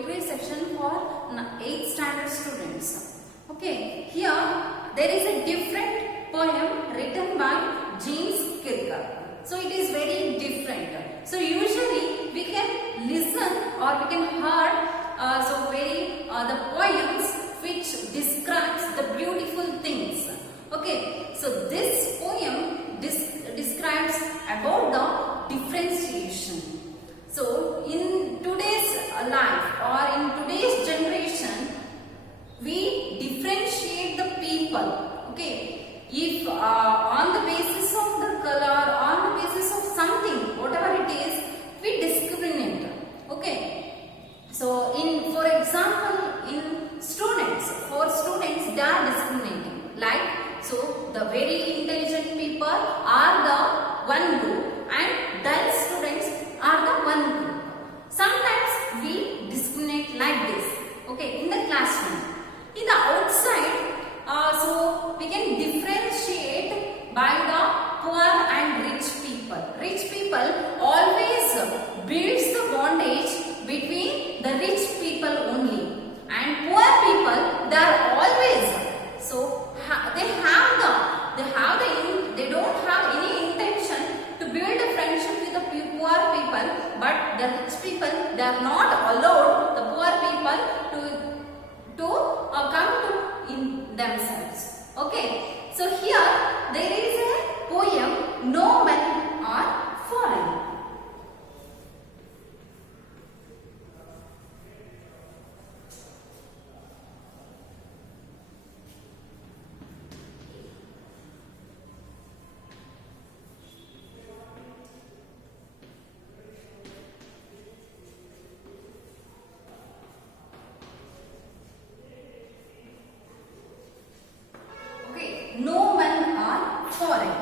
poetry section for 8th standard students. Okay, here there is a different poem written by James Kierkegaard. So it is very different. So usually we can listen or we can hear the poems which describes the beautiful things. Okay, so this poem describes about the differentiation. So in today's life or in today's generation, we differentiate the people. Okay, if on the basis of the color, on the basis of something, whatever it is, we discriminate. Okay, so for example, in students, for students they are discriminating. Like, so the very intelligent people are the one group and dull students are the one group. Sometimes we discriminate like this. Okay, in the classroom. In the outside, so we can differentiate by the poor and rich people. Rich people always builds the bondage between the rich people only, and poor people they are always they don't have any intention to build a friendship with the poor people, but the rich people they are not allowed the poor people to come to in themselves. Okay, so here there is a poem, No Men Are Fallen. No men are foreign.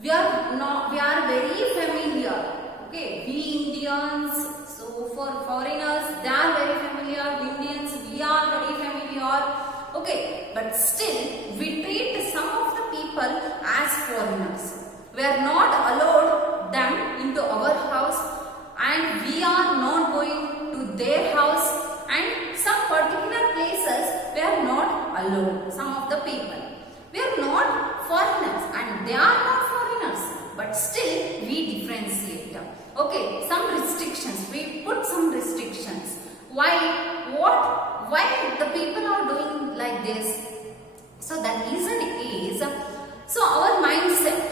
We are very familiar. Okay, we Indians, so for foreigners, they are very familiar. We Indians, we are very familiar. Okay, but still, we treat some of the people as foreigners. We are not allowed them into our house, and we are not going to their house. And some particular places we are not allowed, some of the people. We are not foreigners and they are not foreigners, but still we differentiate. Okay, some restrictions, we put some restrictions. Why? What? Why the people are doing like this? So the reason is, so our mindset.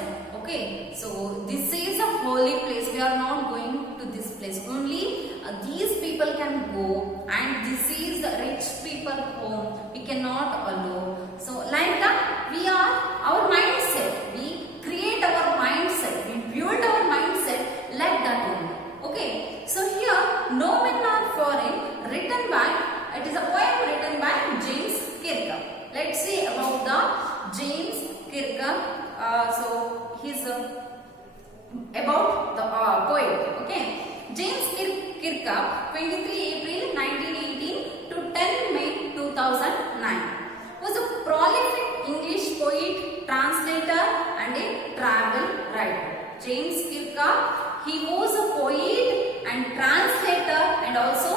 Okay, so this is a holy place, we are not going to this place. Only these people can go, and this is the rich people home, we cannot allow. So like that, we are, our mindset, we create our mindset, we build our mindset like that only. Okay, so here, No Men Are Foreign, written by, it is a poem written by James Kierkegaard. Let's see about the James Kierkegaard. So he's about the poet. Okay, James Kierkegaard, 23 April 1918 to 10 May 2009, was a prolific English poet, translator and a travel writer. James Kierkegaard, he was a poet and translator and also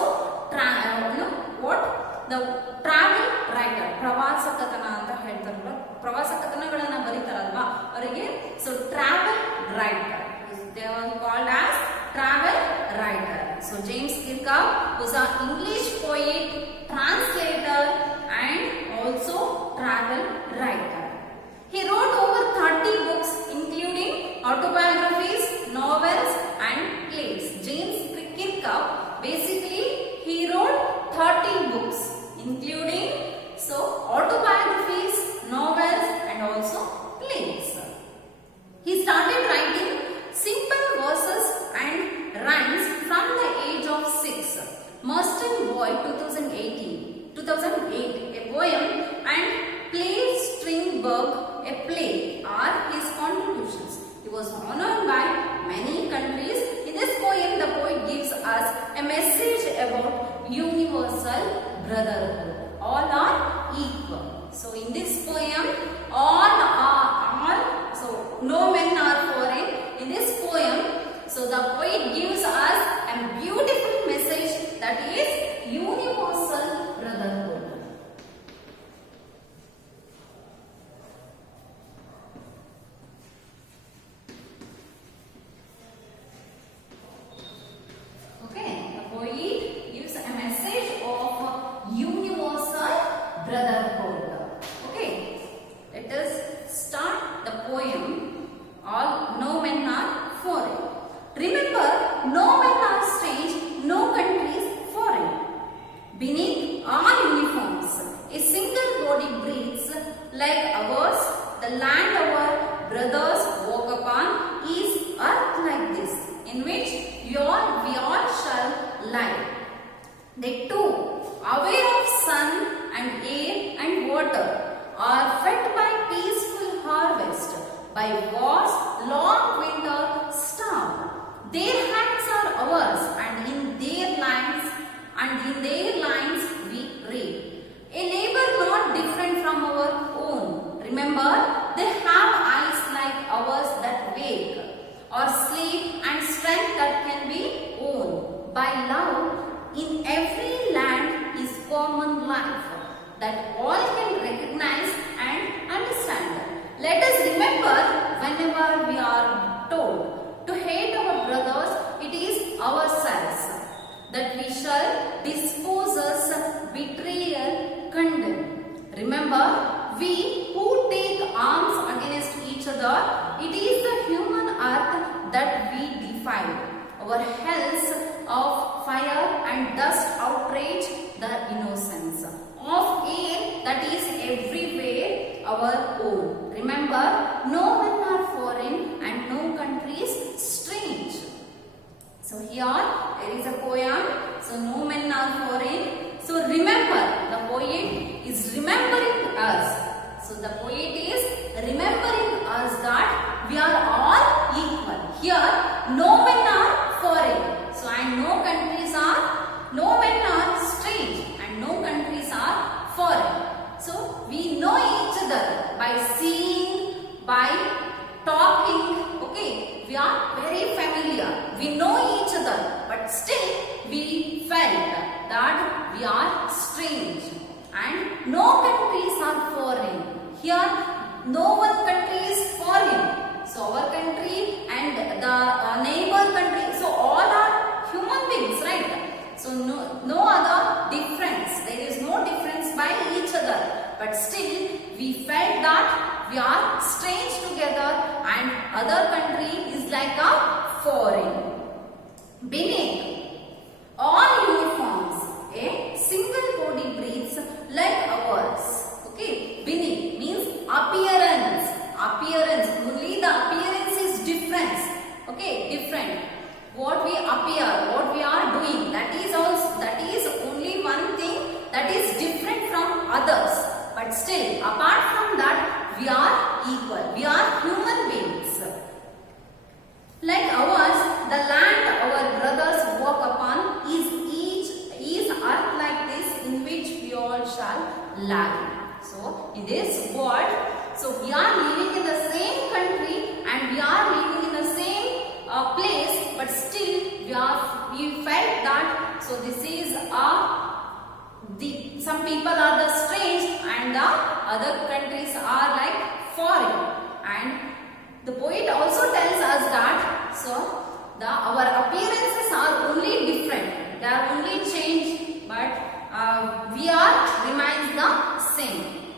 the travel writer. ಪ್ರವಾಸ ಕಥನ ಅಂತ ಹೇಳ್ತಾರಲ್ಲ, ಪ್ರವಾಸ ಕಥನಗಳನ್ನ ಬರೀತಾರಲ್ವಾ ಅವರಿಗೆ, so travel writer, they were called as travel writer. So James Kierkegaard was an English poet, translator and also travel writer. He wrote over 30 books including autobiographies, novels and plays. James Kierkegaard, basically he wrote 30 books including autobiographies, novels and also plays. He started writing simple verses and rhymes from the age of 6. Marston Boy 2008, a poem, and Play Strindberg, a play, are his contributions. He was honored by many countries. In this poem, the poet gives us a message about universal brotherhood. All are equal. So in this poem, no men are foreign. In this poem, so the poet gives us a beautiful message, that is They too, aware of sun and air and water, are fed by peaceful harvest, by war's long winter storm. Their hands are ours, and in their lines we read. A labor not different from our own. Remember, they have eyes like ours that wake, or sleep, and strength that can be owned. By love, in every land is common life that all can recognize and understand. Let us remember, whenever we are told to hate our brothers, it is ourselves that we shall dispose us, betrayal, condemn. Remember, we who take arms against each other, it is the human earth that we defile. Our hells of fire and dust outrage the innocence of air that is everywhere our own. Remember, no men are foreign and no country is strange. So here there is a poem. So no men are foreign. So remember, the poet is remembering us. So the poet is remembering us that we are all equal. Here no men are foreign. So and no men are strange and no countries are foreign. So we know each other by seeing, by talking. Okay, we are very familiar. We know each other, but still we felt that we are strange and no countries are foreign. Here no one country is foreign. So our country and the neighbor country, so all are human beings, right? So no other difference. There is no difference by each other, but still we felt that we are strange together and other country is like a foreign. Beneath all uniforms, a single body breathes like ours. Okay, beneath means appearance. Only the appearance is different. Okay, different. What we appear, what we are doing, that is only one thing that is different from others. But still, apart from that, we are equal. We are human beings. Like ours, the land our brothers walk upon is earth like this, in which we all shall lie. So in this world, so we are living in the same country and we are living in the same place, but still we felt that, so this is some people are the strange and the other countries are like foreign. And the poet also tells us that, so our appearances are only different, they are only changed, but we remains the same.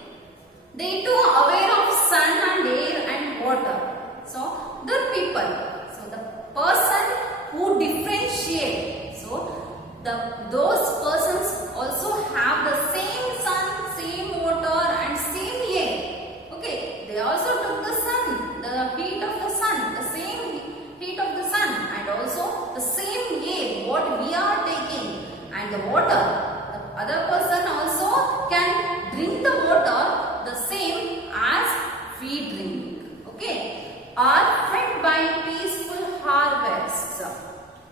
They too aware of sun and air and water. So the people, so the person who differentiate, so those persons also have the same sun, same water and same air. Okay, they also took the sun, the heat of the sun, the same heat of the sun, and also the same air what we are taking, and the water. The other person also can drink the water the same as we drink. Okay, are fed by peaceful harvests,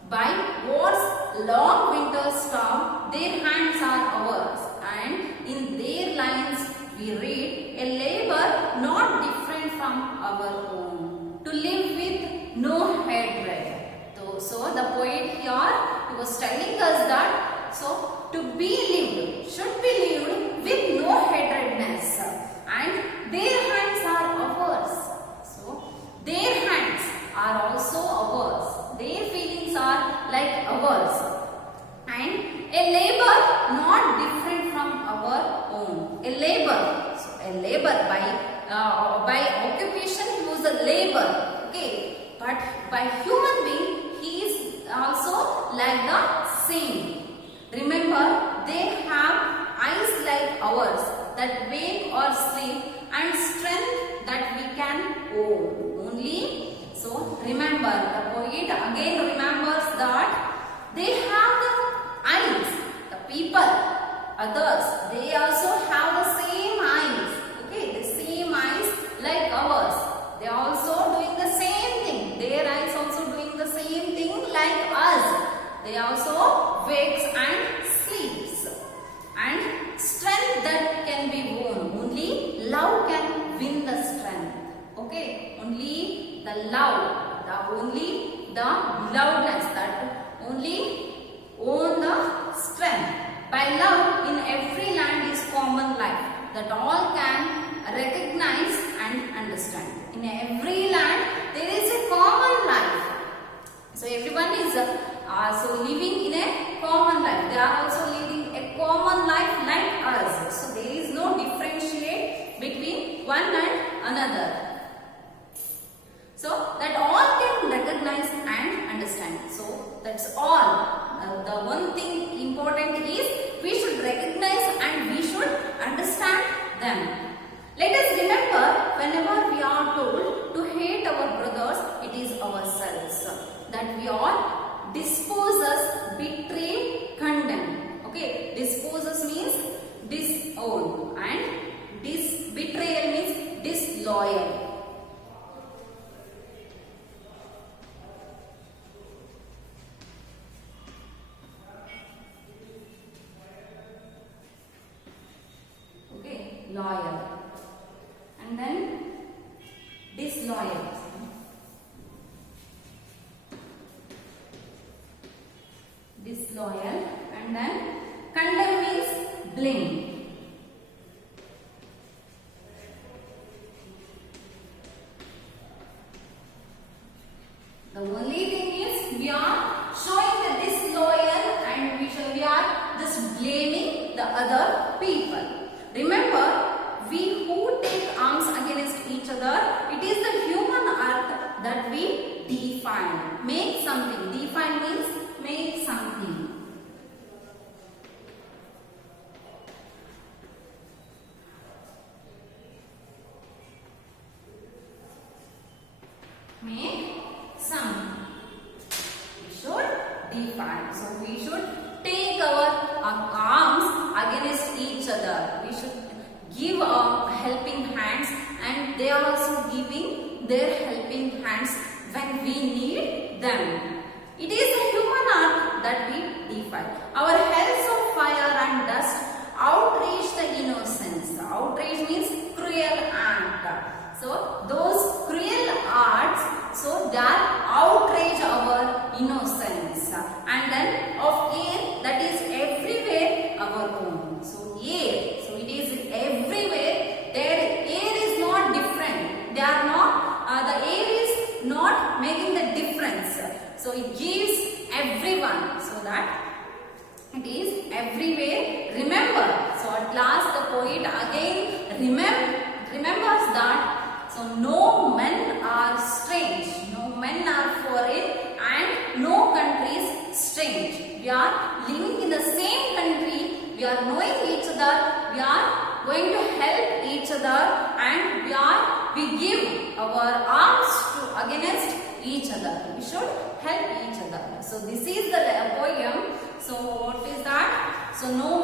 by war's long winter storm. Their hands are ours, and in their lines we read, a labor not different from our own, to live with no hatred. So the poet here, he was telling us that, so to be lived, should be lived with no hatredness, and their hands are ours. So their hands are also ours, their feelings are like ours, and a labor not different from our own. A labor, so a labor by occupation he was a labor, okay, but by human being he is also like the same. Remember, they have eyes like ours that wake or sleep, and strength that we can own. Only, so remember, the poet again remembers that they have the eyes. The people, others, they also have the same eyes. Okay, the same eyes like ours. They are also doing the same thing. Their eyes also doing the same thing like us. They also wakes and sleeps. And strength that can be won. Only love can win the strength. Okay, only the love. Only the loudness that only own the strength. By love in every land is common life that all can recognize and understand. In every land there is a common life. So everyone is so living in a common life. They are also living a common life like us. So there is no differentiate between one and another. So that all can recognize and understand. So that's all. The one thing important is we should recognize and we should understand them. Let us remember, whenever we are told to hate our brothers, it is ourselves. That we all dispose us, betray, condemn. Okay, dispose us means disown and betrayal means disloyal. Loyal and then disloyal. Disloyal and then condemn means blame. The only thing is we are showing the disloyal and we are just blaming the other people. Remember, we who take arms against each other, it is the human act that we define. Make something. Define means make something. Make something. We should define. So we should take our arms against each other. We should give helping hands and they are also giving their helping hands when we need them. It is a human act that we define. Our hells of fire and dust outrage the innocence. Outrage means cruel act. So those cruel acts, so that outrage our innocence. And then of air, that is everywhere our own. So air, so it is everywhere. Their air is not different. They are not, the air is not making the difference. So it gives everyone, so that it is everywhere. Remember, so at last the poet again remembers that, so no men are strange, no men are foreign and no country is strange. We are living in the same country, we are knowing each other, we are going to help each other and we give our arms to against each other. We should help each other. So this is the poem. So what is that? So no